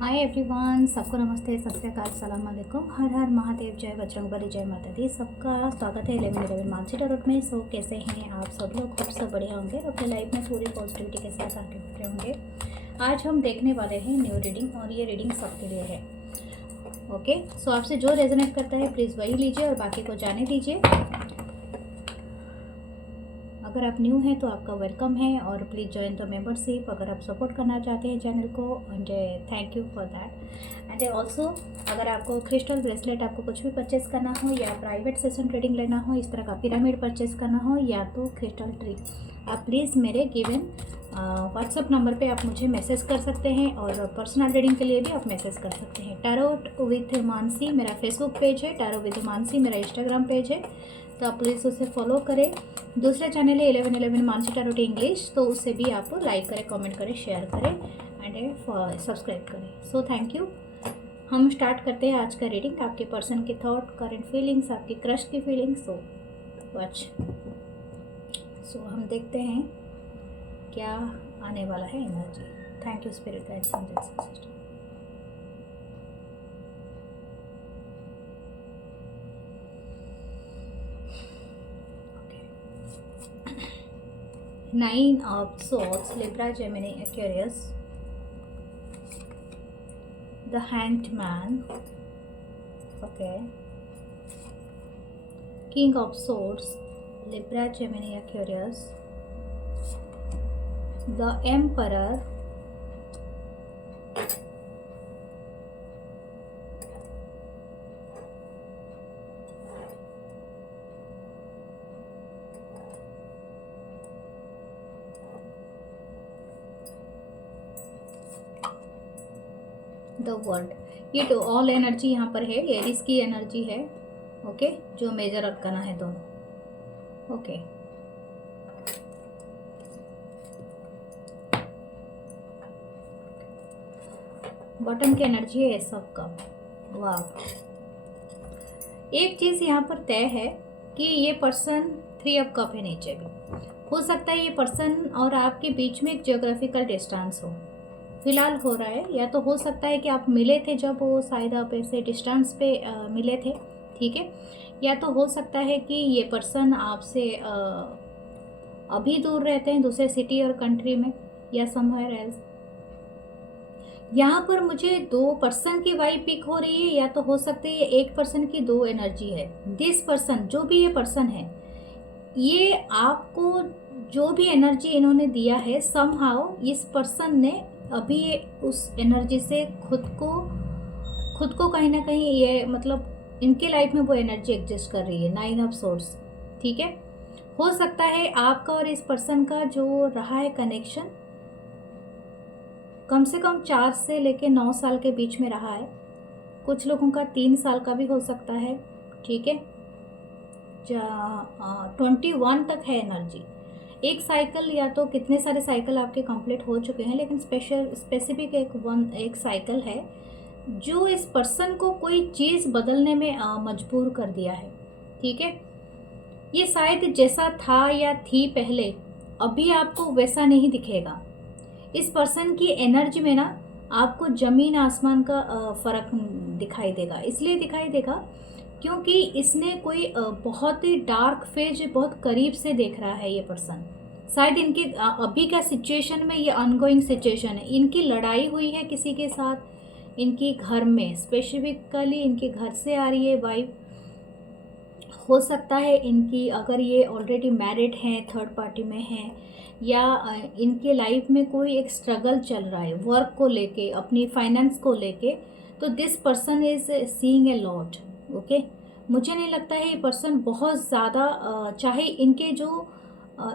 Hi everyone, सबको नमस्ते, सत श्री अकाल, सलाम अलैकुम, हर हर महादेव, जय बजरंगबली, जय माता दी। सबका स्वागत है 11 मानसी टैरोट में। सो कैसे हैं आप सब लोग? खूब सब बढ़िया होंगे, अपने लाइफ में पूरी पॉजिटिविटी के साथ आगे बढ़ रहे होंगे। आज हम देखने वाले हैं न्यू रीडिंग, और ये रीडिंग सबके लिए है। ओके, सो आपसे जो रेजोनेट करता है प्लीज़ वही लीजिए और बाकी को जाने दीजिए। अगर आप न्यू हैं तो आपका वेलकम है, और प्लीज़ ज्वाइन द मेंबरशिप अगर आप सपोर्ट करना चाहते हैं चैनल को, and thank you for that. And also अगर आपको क्रिस्टल ब्रेसलेट, आपको कुछ भी परचेस करना हो, या प्राइवेट सेशन ट्रेडिंग लेना हो, इस तरह का पिरामिड परचेस करना हो, या तो क्रिस्टल ट्री, आप प्लीज़ मेरे गिवन व्हाट्सअप नंबर पे आप मुझे मैसेज कर सकते हैं, और पर्सनल रीडिंग के लिए भी आप मैसेज कर सकते हैं। टैरोट विद मानसी मेरा फेसबुक पेज है, टैरोट विद मानसी मेरा इंस्टाग्राम पेज है, तो आप प्लीज़ उसे फॉलो करें। दूसरा चैनल है 11 मानसी टैरोट इंग्लिश, तो उससे भी आप लाइक करें, कमेंट करें, शेयर करें एंड सब्सक्राइब करें। So thank you. हम स्टार्ट करते हैं आज का रीडिंग। आपके पर्सन के थॉट, करंट फीलिंग्स, आपकी क्रश की फीलिंग्स। So watch. सो हम देखते हैं क्या आने वाला है energy. Thank you spirit guides and sister. Nine of Swords, Libra, Gemini, Aquarius. The Hanged Man. Okay. King of Swords, Libra, Gemini, Aquarius. The Emperor. The world. ये तो all energy यहाँ पर है, एरिस की एनर्जी है। Okay, जो major arcana है दोनों। ओके, बॉटम की एनर्जी है एस ऑफ कप। वाह, एक चीज़ यहाँ पर तय है कि ये पर्सन 3 ऑफ कप है नीचे भी। हो सकता है ये पर्सन और आपके बीच में एक जियोग्राफिकल डिस्टेंस हो, फिलहाल हो रहा है, या तो हो सकता है कि आप मिले थे जब वो शायद आप ऐसे डिस्टेंस पे मिले थे, ठीक है। या तो हो सकता है कि ये पर्सन आपसे अभी दूर रहते हैं, दूसरे सिटी और कंट्री में, या समवेयर एल्स। यहाँ पर मुझे 2 पर्सन की वाइब पिक हो रही है, या तो हो सकता है ये एक पर्सन की 2 एनर्जी है। दिस पर्सन, जो भी ये पर्सन है, ये आपको जो भी एनर्जी इन्होंने दिया है, समहाउ इस पर्सन ने अभी उस एनर्जी से खुद को कहीं ना कहीं, ये मतलब इनके लाइफ में वो एनर्जी एग्जिस्ट कर रही है। 9 ऑफ सोर्स, ठीक है। हो सकता है आपका और इस पर्सन का जो रहा है कनेक्शन, कम से कम 4 से लेके 9 साल के बीच में रहा है। कुछ लोगों का 3 साल का भी हो सकता है, ठीक है। 21 तक है एनर्जी। एक साइकिल, या तो कितने सारे साइकिल आपके कंप्लीट हो चुके हैं, लेकिन स्पेसिफिक एक साइकिल है जो इस पर्सन को कोई चीज़ बदलने में मजबूर कर दिया है, ठीक है। ये शायद जैसा था या थी पहले, अभी आपको वैसा नहीं दिखेगा। इस पर्सन की एनर्जी में ना आपको ज़मीन आसमान का फ़र्क दिखाई देगा। इसलिए दिखाई देगा क्योंकि इसने कोई बहुत ही डार्क फेज बहुत करीब से देख रहा है ये पर्सन। शायद इनके अभी का सिचुएशन में ये ऑनगोइंग सिचुएशन है, इनकी लड़ाई हुई है किसी के साथ, इनकी घर में स्पेसिफिकली इनके घर से आ रही है वाइब। हो सकता है इनकी, अगर ये ऑलरेडी मैरिड हैं, थर्ड पार्टी में हैं, या इनके लाइफ में कोई एक स्ट्रगल चल रहा है वर्क को लेके, अपनी फाइनेंस को लेके, तो this person is seeing a lot. Okay, मुझे नहीं लगता है ये पर्सन बहुत ज़्यादा, चाहे इनके जो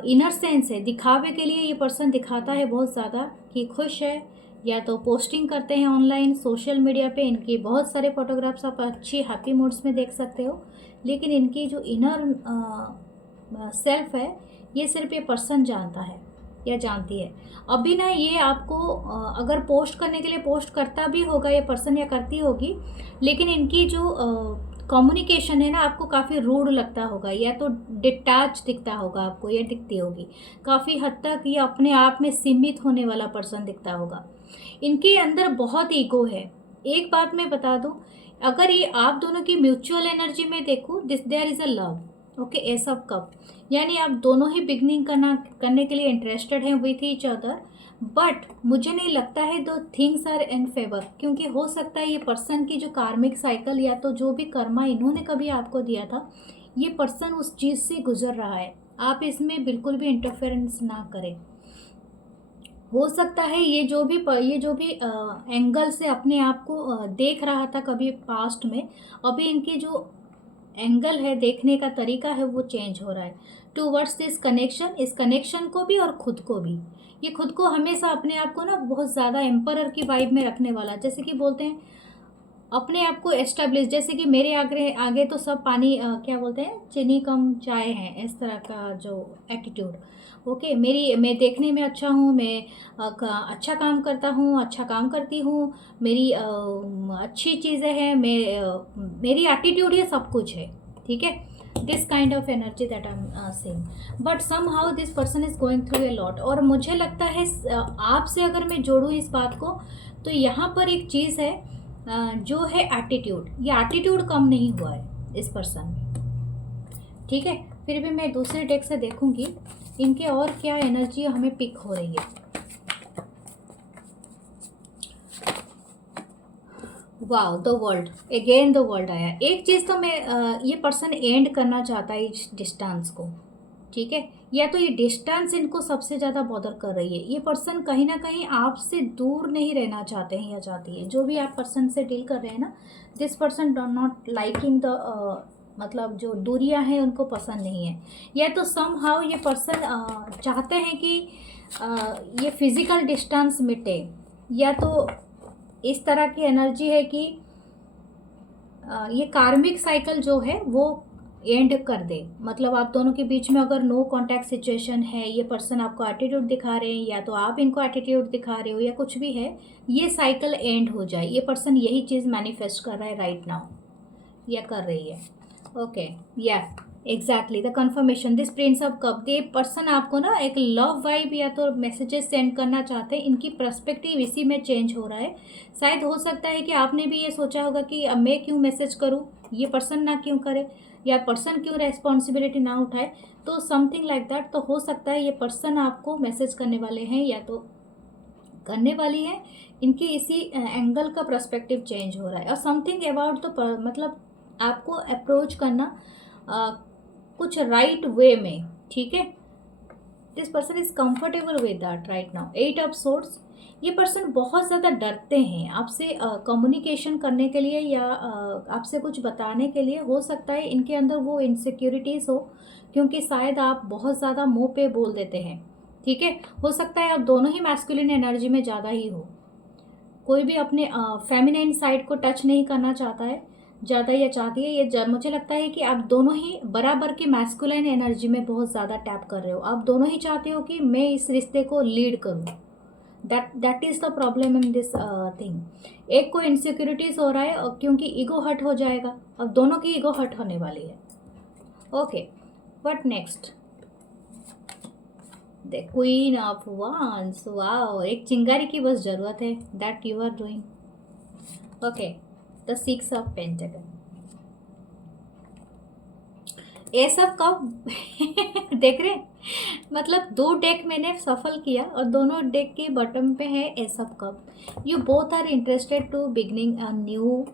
इनर सेंस है, दिखावे के लिए ये पर्सन दिखाता है बहुत ज़्यादा कि खुश है, या तो पोस्टिंग करते हैं ऑनलाइन सोशल मीडिया पे, इनकी बहुत सारे फोटोग्राफ्स आप अच्छी हैप्पी मूड्स में देख सकते हो, लेकिन इनकी जो इनर सेल्फ है, ये सिर्फ ये पर्सन जानता है या जानती है। अभी ना ये आपको अगर पोस्ट करने के लिए पोस्ट करता भी होगा ये पर्सन, या करती होगी, लेकिन इनकी जो कम्युनिकेशन है ना, आपको काफ़ी रूड लगता होगा, या तो डिटैच दिखता होगा आपको, या दिखती होगी। काफ़ी हद तक ये अपने आप में सीमित होने वाला पर्सन दिखता होगा। इनके अंदर बहुत ईगो है। एक बात मैं बता दूं, अगर ये आप दोनों की म्यूचुअल एनर्जी में देखूं, this there is a love. Okay, ace of cup, यानी आप दोनों ही बिगनिंग करने के लिए इंटरेस्टेड हैं विथ ईच अदर, बट मुझे नहीं लगता है दो थिंग्स आर इन फेवर, क्योंकि हो सकता है ये पर्सन की जो कार्मिक साइकिल या तो जो भी कर्मा इन्होंने कभी आपको दिया था, ये पर्सन उस चीज़ से गुजर रहा है। आप इसमें बिल्कुल भी इंटरफेरेंस ना करें। हो सकता है ये जो भी एंगल से अपने आप को देख रहा था कभी पास्ट में, अभी इनकी जो एंगल है, देखने का तरीका है, वो चेंज हो रहा है टूवर्ड्स दिस कनेक्शन, इस कनेक्शन को भी और खुद को भी। ये खुद को हमेशा अपने आप को ना बहुत ज़्यादा एम्परर की वाइब में रखने वाला, जैसे कि बोलते हैं अपने आप को एस्टेब्लिश, जैसे कि मेरे आगे आगे तो सब पानी क्या बोलते हैं, चीनी कम चाय है, इस तरह का जो एटीट्यूड। ओके, मैं देखने में अच्छा हूँ, मैं अच्छा काम करता हूँ, अच्छा काम करती हूँ, मेरी अच्छी चीज़ें हैं, मेरी एटीट्यूड ये सब कुछ है, ठीक है। This kind of energy that I am saying, but somehow this person is going through a lot. और मुझे लगता है आपसे अगर मैं जोड़ूँ इस बात को, तो यहाँ पर एक चीज़ है जो है एटीट्यूड, ये एटीट्यूड कम नहीं हुआ है इस पर्सन में, ठीक है। फिर भी मैं दूसरे डेक से देखूंगी इनके और क्या एनर्जी हमें पिक हो रही है। Wow, the world, again the world आया। एक चीज़ तो मैं ये पर्सन एंड करना चाहता है इस डिस्टेंस को, ठीक है। या तो ये डिस्टेंस इनको सबसे ज़्यादा बॉदर कर रही है। ये पर्सन कहीं ना कहीं आपसे दूर नहीं रहना चाहते हैं या चाहती है, जो भी आप पर्सन से डील कर रहे हैं ना, this person do not liking the मतलब जो दूरियां हैं उनको पसंद नहीं है। या तो सम हाउ ये पर्सन चाहते हैं कि ये फिज़िकल डिस्टेंस मिटे, या तो इस तरह की एनर्जी है कि ये कार्मिक साइकिल जो है वो एंड कर दे। मतलब आप दोनों के बीच में अगर नो कांटेक्ट सिचुएशन है, ये पर्सन आपको एटीट्यूड दिखा रहे हैं या तो आप इनको एटीट्यूड दिखा रहे हो या कुछ भी है, ये साइकिल एंड हो जाए। ये पर्सन यही चीज़ मैनिफेस्ट कर रहा है राइट नाउ, या कर रही है। ओके, या exactly the confirmation, this Prince of cup, ये पर्सन आपको ना एक लव वाइब या तो मैसेजेस सेंड करना चाहते हैं। इनकी पर्सपेक्टिव इसी में चेंज हो रहा है। शायद हो सकता है कि आपने भी ये सोचा होगा कि अब मैं क्यों मैसेज करूं, ये पर्सन ना क्यों करे, या पर्सन क्यों रेस्पॉन्सिबिलिटी ना उठाए, तो समथिंग लाइक दैट। तो हो सकता है ये पर्सन आपको मैसेज करने वाले हैं या तो करने वाली है। इनकी इसी एंगल का पर्सपेक्टिव चेंज हो रहा है। और समथिंग अबाउट तो मतलब आपको अप्रोच करना कुछ राइट वे में, ठीक है। This person is comfortable with that right now. 8 of swords, ये पर्सन बहुत ज़्यादा डरते हैं आपसे कम्युनिकेशन करने के लिए या आपसे कुछ बताने के लिए। हो सकता है इनके अंदर वो इनसिक्योरिटीज़ हो, क्योंकि शायद आप बहुत ज़्यादा मुंह पे बोल देते हैं, ठीक है। हो सकता है आप दोनों ही मैस्कुलिन एनर्जी में ज़्यादा ही हो, कोई भी अपने फेमिनाइन साइड को टच नहीं करना चाहता है ज़्यादा या चाहती है। ये मुझे लगता है कि आप दोनों ही बराबर की मैस्कुलाइन एनर्जी में बहुत ज़्यादा टैप कर रहे हो। आप दोनों ही चाहते हो कि मैं इस रिश्ते को लीड करूं। That is the problem in this thing. एक को इनसिक्योरिटीज़ हो रहा है और क्योंकि ईगो हर्ट हो जाएगा, अब दोनों की ईगो हर्ट होने वाली है। Okay, what next, the queen of wands. Wow, एक चिंगारी की बस ज़रूरत है, that you are doing. Okay, the 6 of pentacle, ये सब कब देख रहे हैं? मतलब 2 डेक मैंने सफल किया और दोनों डेक के बॉटम पे है ए सब cup. You both are interested to beginning a new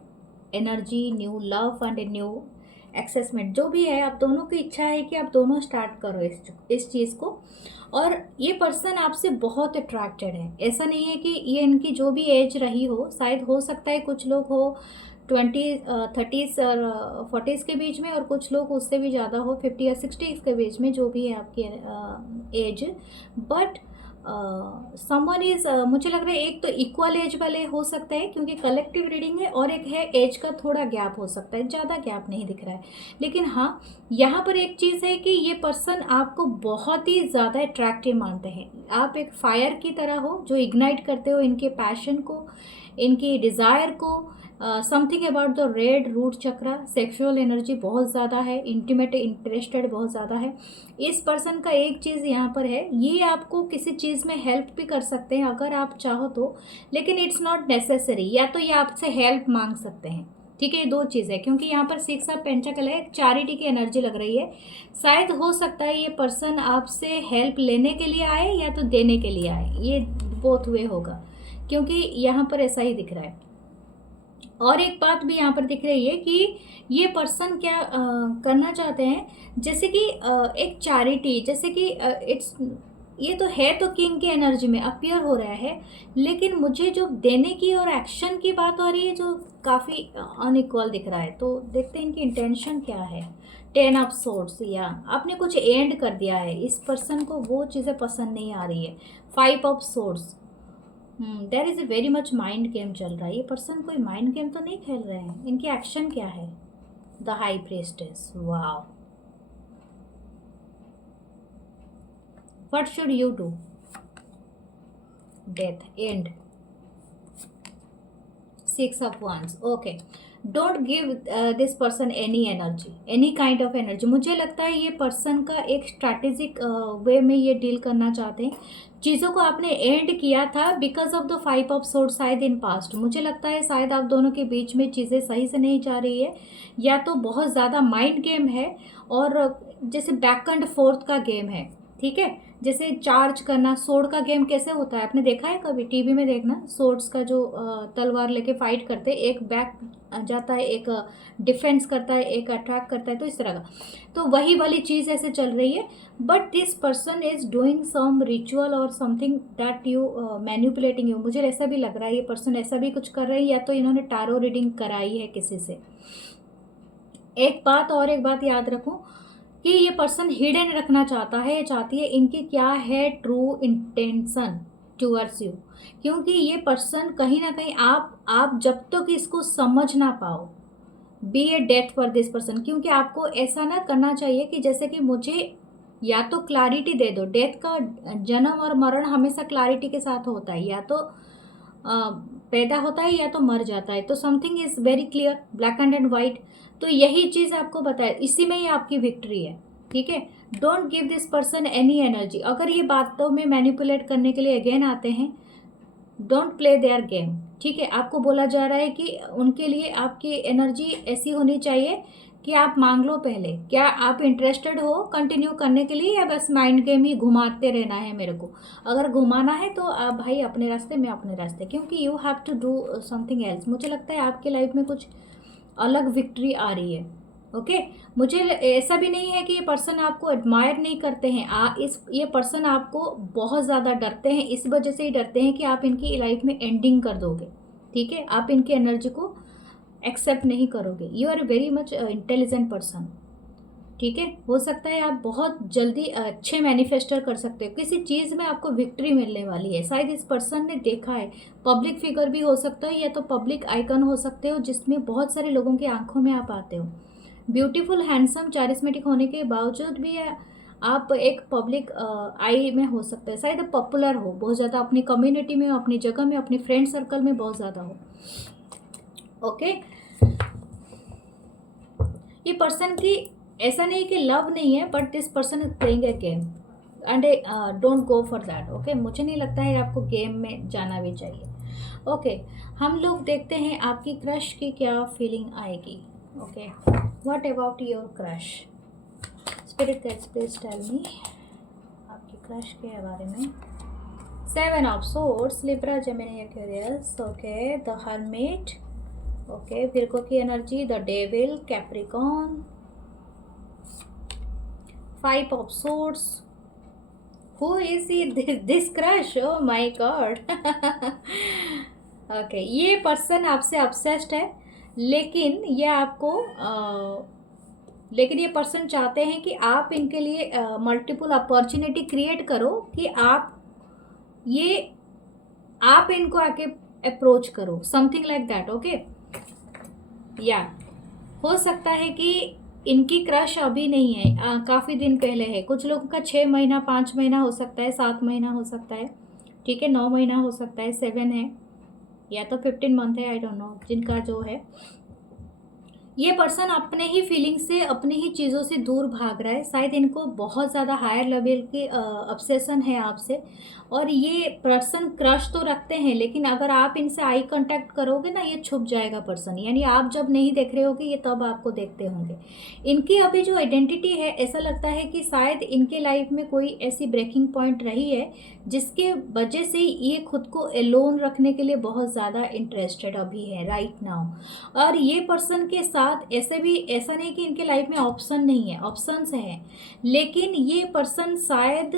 energy, new love and a new assessment. जो भी है, आप दोनों की इच्छा है कि आप दोनों स्टार्ट करो इस चीज़ को। और ये पर्सन आपसे बहुत अट्रैक्टेड है। ऐसा नहीं है कि ये इनकी जो भी एज रही हो, शायद हो सकता है कुछ लोग हो 30s और 40s के बीच में, और कुछ लोग उससे भी ज़्यादा हो 50 या 60s के बीच में, जो भी है आपकी एज। बट समवन इज, मुझे लग रहा है एक तो इक्वल एज वाले हो सकते हैं क्योंकि कलेक्टिव रीडिंग है, और एक है एज का थोड़ा गैप हो सकता है, ज़्यादा गैप नहीं दिख रहा है। लेकिन हाँ, यहाँ पर एक चीज़ है कि ये पर्सन आपको बहुत ही ज़्यादा अट्रैक्टिव मानते हैं। आप एक फायर की तरह हो जो इग्नाइट करते हो इनके पैशन को, इनकी डिज़ायर को, something about the red root chakra, sexual energy बहुत ज़्यादा है, इंटीमेट इंटरेस्टेड बहुत ज़्यादा है। इस पर्सन का एक चीज़ यहाँ पर है, ये आपको किसी चीज़ में हेल्प भी कर सकते हैं अगर आप चाहो तो, लेकिन इट्स नॉट नेसेसरी। या तो ये आपसे हेल्प मांग सकते हैं, ठीक है, ये दो चीज़ है, क्योंकि यहाँ पर 6 ऑफ पेंटाकल है, चैरिटी की एनर्जी लग रही है। शायद हो सकता है ये पर्सन आपसे हेल्प लेने के लिए आए या तो देने के लिए आए, ये बोथ वे होगा, क्योंकि यहाँ पर ऐसा ही दिख रहा है। और एक बात भी यहाँ पर दिख रही है कि ये पर्सन क्या करना चाहते हैं, जैसे कि एक चैरिटी, जैसे कि इट्स, ये तो है तो किंग की एनर्जी में अपीयर हो रहा है, लेकिन मुझे जो देने की और एक्शन की बात हो रही है जो काफ़ी अनइक्वल दिख रहा है। तो देखते हैं इनकी इंटेंशन क्या है। 10 ऑफ सोर्ड्स, या आपने कुछ एंड कर दिया है, इस पर्सन को वो चीज़ें पसंद नहीं आ रही है। 5 of swords, there is a very much mind game चल रहा है। ये पर्सन कोई माइंड गेम तो नहीं खेल रहे हैं। इनकी एक्शन क्या है? The high priestess, wow, what should you do? Death, and, 6 of wands, okay. Don't give this person any energy, any kind of energy. मुझे लगता है ये पर्सन का एक स्ट्रैटेजिक वे में ये डील करना चाहते हैं। चीज़ों को आपने एंड किया था because of the 5 of sword, शायद इन पास्ट। मुझे लगता है शायद आप दोनों के बीच में चीज़ें सही से नहीं जा रही है, या तो बहुत ज़्यादा माइंड गेम है और जैसे बैक एंड फोर्थ का गेम है, ठीक है। जैसे चार्ज करना, सोर्ड का गेम कैसे होता है, आपने देखा है कभी टीवी में? देखना, सोर्ड्स का जो तलवार लेके फाइट करते हैं, एक बैक जाता है, एक डिफेंस करता है, एक अटैक करता है, तो इस तरह का। तो वही वाली चीज़ ऐसे चल रही है, but this person is doing some ritual और something that you manipulating you. मुझे ऐसा भी लग रहा है ये पर्सन ऐसा भी कुछ कर रहे हैं, या तो इन्होंने टारो रीडिंग कराई है किसी से। एक बात याद रखूं कि ये पर्सन हिडन रखना चाहता है, चाहती है, इनकी क्या है ट्रू इंटेंशन टूवर्ड्स यू, क्योंकि ये पर्सन कहीं ना कहीं आप जब तक इसको समझ ना पाओ, be a death for this person, क्योंकि आपको ऐसा ना करना चाहिए कि जैसे कि मुझे या तो क्लैरिटी दे दो। डेथ का जन्म और मरण हमेशा क्लैरिटी के साथ होता है, या तो पैदा होता है या तो मर जाता है। तो something is very clear, black and white. तो यही चीज़ आपको बताए, इसी में ही आपकी विक्ट्री है, ठीक है। Don't give this person any energy. अगर ये बातों में मैनिपुलेट करने के लिए अगेन आते हैं, डोंट प्ले देयर गेम, ठीक है। आपको बोला जा रहा है कि उनके लिए आपकी एनर्जी ऐसी होनी चाहिए कि आप मांग लो पहले, क्या आप इंटरेस्टेड हो कंटिन्यू करने के लिए, या बस माइंड गेम ही घुमाते रहना है मेरे को? अगर घुमाना है तो आप भाई अपने रास्ते, मैं अपने रास्ते, क्योंकि you have to do something else. मुझे लगता है आपकी लाइफ में कुछ अलग विक्ट्री आ रही है, ओके। मुझे ऐसा भी नहीं है कि ये पर्सन आपको एडमायर नहीं करते हैं, ये पर्सन आपको बहुत ज़्यादा डरते हैं, इस वजह से ही डरते हैं कि आप इनकी लाइफ में एंडिंग कर दोगे, ठीक है। आप इनकी एनर्जी को एक्सेप्ट नहीं करोगे। You are very much intelligent person, ठीक है। हो सकता है आप बहुत जल्दी अच्छे मैनिफेस्टर कर सकते हो, किसी चीज़ में आपको विक्ट्री मिलने वाली है। शायद इस पर्सन ने देखा है, पब्लिक फिगर भी हो सकता है, या तो पब्लिक आइकन हो सकते हो जिसमें बहुत सारे लोगों की आंखों में आप आते हो। ब्यूटीफुल, हैंडसम, चारिस्मेटिक होने के बावजूद भी आप एक पब्लिक आई में हो सकते हैं। शायद पॉपुलर हो बहुत ज़्यादा, अपनी कम्युनिटी में, अपनी जगह में, अपने फ्रेंड सर्कल में बहुत ज़्यादा हो, ओके। ये पर्सन की ऐसा नहीं कि लव नहीं है, but this person is playing a game and don't go for that, okay. मुझे नहीं लगता है आपको गेम में जाना भी चाहिए, ओके। हम लोग देखते हैं आपकी क्रश की क्या फीलिंग आएगी, okay. What about your crush? Spirit guides please tell me आपकी क्रश के बारे में। 7 of swords, Libra, Gemini, Aquarius, okay. The hermit, okay. Virgo की energy, the devil, Capricorn, 5 of swords. Who is this crush? Oh my god. Okay, ये person आपसे obsessed है, लेकिन ये पर्सन चाहते हैं कि आप इनके लिए मल्टीपल अपॉर्चुनिटी क्रिएट करो, कि आप इनको आके अप्रोच करो, समथिंग लाइक दैट, ओके। या हो सकता है कि इनकी क्रश अभी नहीं है, काफ़ी दिन पहले है। कुछ लोगों का 6 महीना, 5 महीना हो सकता है, 7 महीना हो सकता है, ठीक है, 9 महीना हो सकता है, 7 है, या तो 15 मंथ है, आई डोंट नो जिनका जो है। ये पर्सन अपने ही फीलिंग से, अपनी ही चीज़ों से दूर भाग रहा है। शायद इनको बहुत ज़्यादा हायर लेवल की ऑब्सेशन है आपसे, और ये पर्सन क्रश तो रखते हैं, लेकिन अगर आप इनसे आई कांटेक्ट करोगे ना, ये छुप जाएगा पर्सन। यानी आप जब नहीं देख रहे होगे, ये तब आपको देखते होंगे। इनकी अभी जो आइडेंटिटी है, ऐसा लगता है कि शायद इनके लाइफ में कोई ऐसी ब्रेकिंग पॉइंट रही है जिसके वजह से ये खुद को एलोन रखने के लिए बहुत ज़्यादा इंटरेस्टेड अभी है राइट नाउ। और ये पर्सन के साथ ऐसे भी, ऐसा नहीं कि इनके लाइफ में ऑप्शन नहीं है, ऑप्शंस हैं, लेकिन ये पर्सन शायद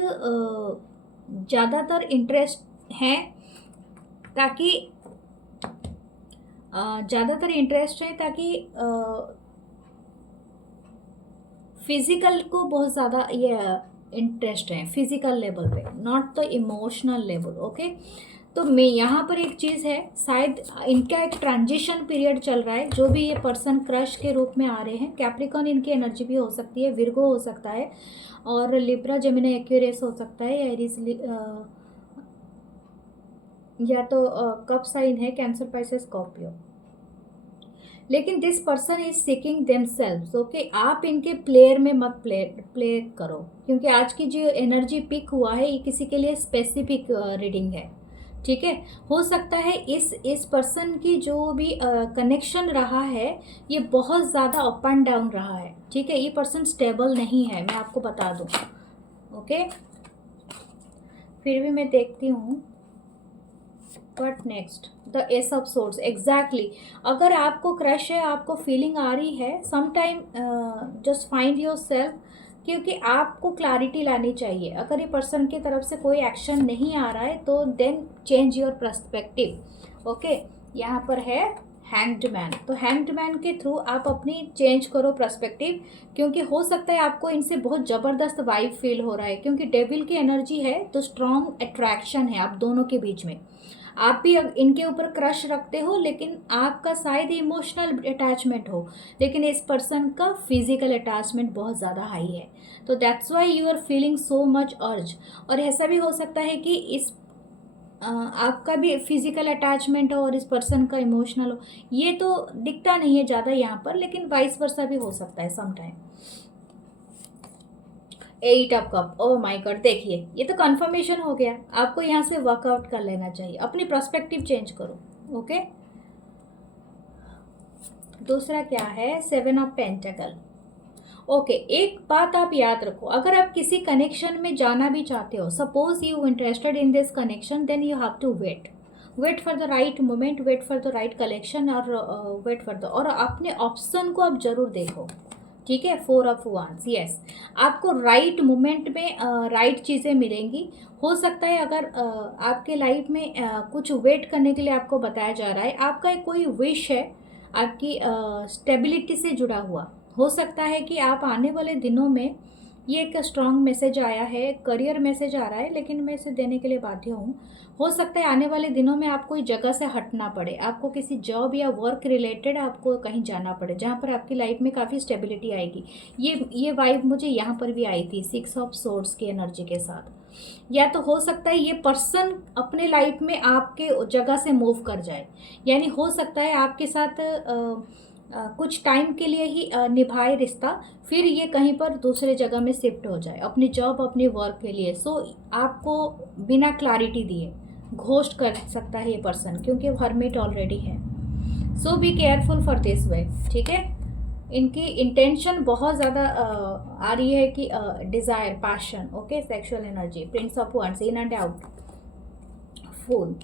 ज़्यादातर इंटरेस्ट है ताकि फिजिकल को बहुत ज़्यादा ये इंटरेस्ट है, फिजिकल लेवल पे, not the emotional level. Okay, तो मैं यहाँ पर एक चीज़ है, शायद इनका एक ट्रांजिशन पीरियड चल रहा है। जो भी ये पर्सन क्रश के रूप में आ रहे हैं, कैप्रिकॉर्न इनकी एनर्जी भी हो सकती है, विर्गो हो सकता है, और लिब्रा, जेमिनी, एक्वेरियस हो सकता है, या एरीज, या तो कप साइन है, कैंसर, पाइसेस, स्कॉर्पियो। लेकिन this person is seeking themselves. Okay, आप इनके प्लेयर में मत प्ले करो, क्योंकि आज की जो एनर्जी पिक हुआ है, ये किसी के लिए स्पेसिफिक रीडिंग है। ठीक है, हो सकता है इस पर्सन की जो भी कनेक्शन रहा है, ये बहुत ज़्यादा अप एंड डाउन रहा है। ठीक है, ये पर्सन स्टेबल नहीं है, मैं आपको बता दूँ। ओके, फिर भी मैं देखती हूँ but next the S of source. Exactly, अगर आपको क्रश है, आपको फीलिंग आ रही है, sometime just find your self, क्योंकि आपको क्लैरिटी लानी चाहिए। अगर ये पर्सन की तरफ से कोई एक्शन नहीं आ रहा है, तो then change your perspective. Okay, यहाँ पर है हैंग्ड मैन, तो हैंग्ड मैन के थ्रू आप अपनी चेंज करो पर्सपेक्टिव, क्योंकि हो सकता है आपको इनसे बहुत ज़बरदस्त वाइब फील हो रहा है, क्योंकि डेविल की एनर्जी है, तो स्ट्रॉन्ग अट्रैक्शन है आप दोनों के बीच में। आप भी इनके ऊपर क्रश रखते हो, लेकिन आपका शायद इमोशनल अटैचमेंट हो, लेकिन इस पर्सन का फिजिकल अटैचमेंट बहुत ज़्यादा हाई है, तो that's why you are feeling so much urge. और ऐसा भी हो सकता है कि इस आपका भी फिजिकल अटैचमेंट हो और इस पर्सन का इमोशनल हो। ये तो दिखता नहीं है ज़्यादा यहाँ पर, लेकिन वाइस वर्सा भी हो सकता है sometime. 8 of cup, oh my God, देखिए ये तो कंफर्मेशन हो गया। आपको यहाँ से वर्कआउट कर लेना चाहिए, अपनी पर्सपेक्टिव चेंज करो। ओके, दूसरा क्या है, 7 ऑफ पेंटाकल। ओके, एक बात आप याद रखो, अगर आप किसी कनेक्शन में जाना भी चाहते हो, suppose you interested in this connection, then you have to wait for the right moment, wait for the right collection, और वेट फॉर द, और अपने ऑप्शन को आप जरूर देखो। ठीक है, 4 ऑफ वांड्स, यस, आपको राइट मोमेंट में राइट चीज़ें मिलेंगी। हो सकता है अगर आपके लाइफ में कुछ वेट करने के लिए आपको बताया जा रहा है, आपका एक कोई विश है आपकी स्टेबिलिटी से जुड़ा हुआ, हो सकता है कि आप आने वाले दिनों में, ये एक स्ट्रॉन्ग मैसेज आया है, करियर मैसेज आ रहा है, लेकिन मैं इसे देने के लिए बाध्य हूँ। हो सकता है आने वाले दिनों में आपको कोई जगह से हटना पड़े, आपको किसी जॉब या वर्क रिलेटेड आपको कहीं जाना पड़े, जहाँ पर आपकी लाइफ में काफ़ी स्टेबिलिटी आएगी। ये वाइब मुझे यहाँ पर भी आई थी 6 ऑफ सोर्ड्स की एनर्जी के साथ। या तो हो सकता है ये पर्सन अपने लाइफ में आपके जगह से मूव कर जाए, यानी हो सकता है आपके साथ कुछ टाइम के लिए ही निभाए रिश्ता, फिर ये कहीं पर दूसरे जगह में शिफ्ट हो जाए अपनी जॉब, अपनी वर्क के लिए। सो आपको बिना क्लैरिटी दिए घोस्ट कर सकता है ये पर्सन, क्योंकि हर्मिट ऑलरेडी है। So be careful for this way. ठीक है, इनकी इंटेंशन बहुत ज़्यादा आ रही है कि desire, passion, okay, sexual energy, prince of wands, in and out, fool,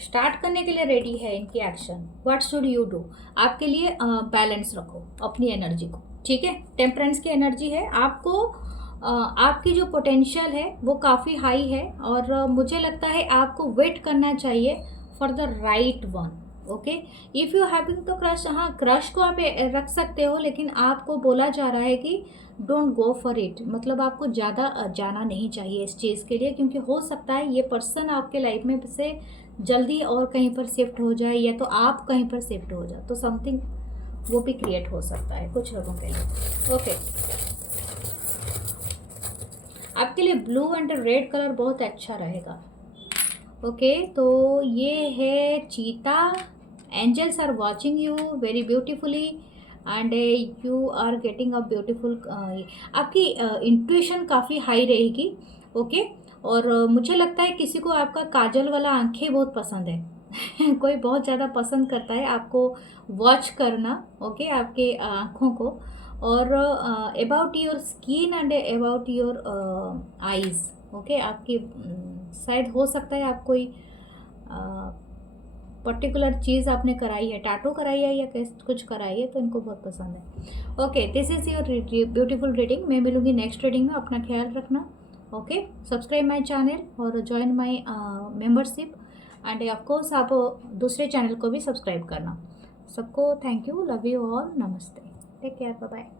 start करने के लिए रेडी है इनकी action. What should you do, आपके लिए बैलेंस रखो अपनी एनर्जी को। ठीक है, टेम्परेंस की एनर्जी है, आपको आपकी जो पोटेंशियल है वो काफ़ी हाई है, और मुझे लगता है आपको वेट करना चाहिए for the right one. Okay, if you having तो क्रश, हाँ क्रश को आप रख सकते हो, लेकिन आपको बोला जा रहा है कि डोंट गो फॉर इट, मतलब आपको ज़्यादा जाना नहीं चाहिए इस चीज़ के लिए, क्योंकि हो सकता है ये पर्सन आपके लाइफ में से जल्दी और कहीं पर शिफ्ट हो जाए, या तो आप कहीं पर शिफ्ट हो जाए, तो समथिंग वो भी क्रिएट हो सकता है कुछ लोगों के लिए। ओके, आपके लिए ब्लू एंड रेड कलर बहुत अच्छा रहेगा। ओके, तो ये है चीता। Angels are watching you very beautifully and you are getting a beautiful. आपकी इंट्यूशन काफ़ी हाई रहेगी। ओके, और मुझे लगता है किसी को आपका काजल वाला आंखें बहुत पसंद है कोई बहुत ज़्यादा पसंद करता है आपको वॉच करना। ओके, आपके आँखों को। और about your skin and about your eyes. Okay, आपकी शायद हो सकता है आप कोई पर्टिकुलर चीज़ आपने कराई है, टैटू कराई है या कैसे कुछ कराई है, तो इनको बहुत पसंद है। Okay, this is your beautiful reading. मैं मिलूँगी नेक्स्ट रीडिंग में। अपना ख्याल रखना। ओके, सब्सक्राइब माई चैनल और join my membership end of course आप दूसरे चैनल को भी सब्सक्राइब करना। सबको thank you, love you all, नमस्ते, टेक केयर, बाय बाय।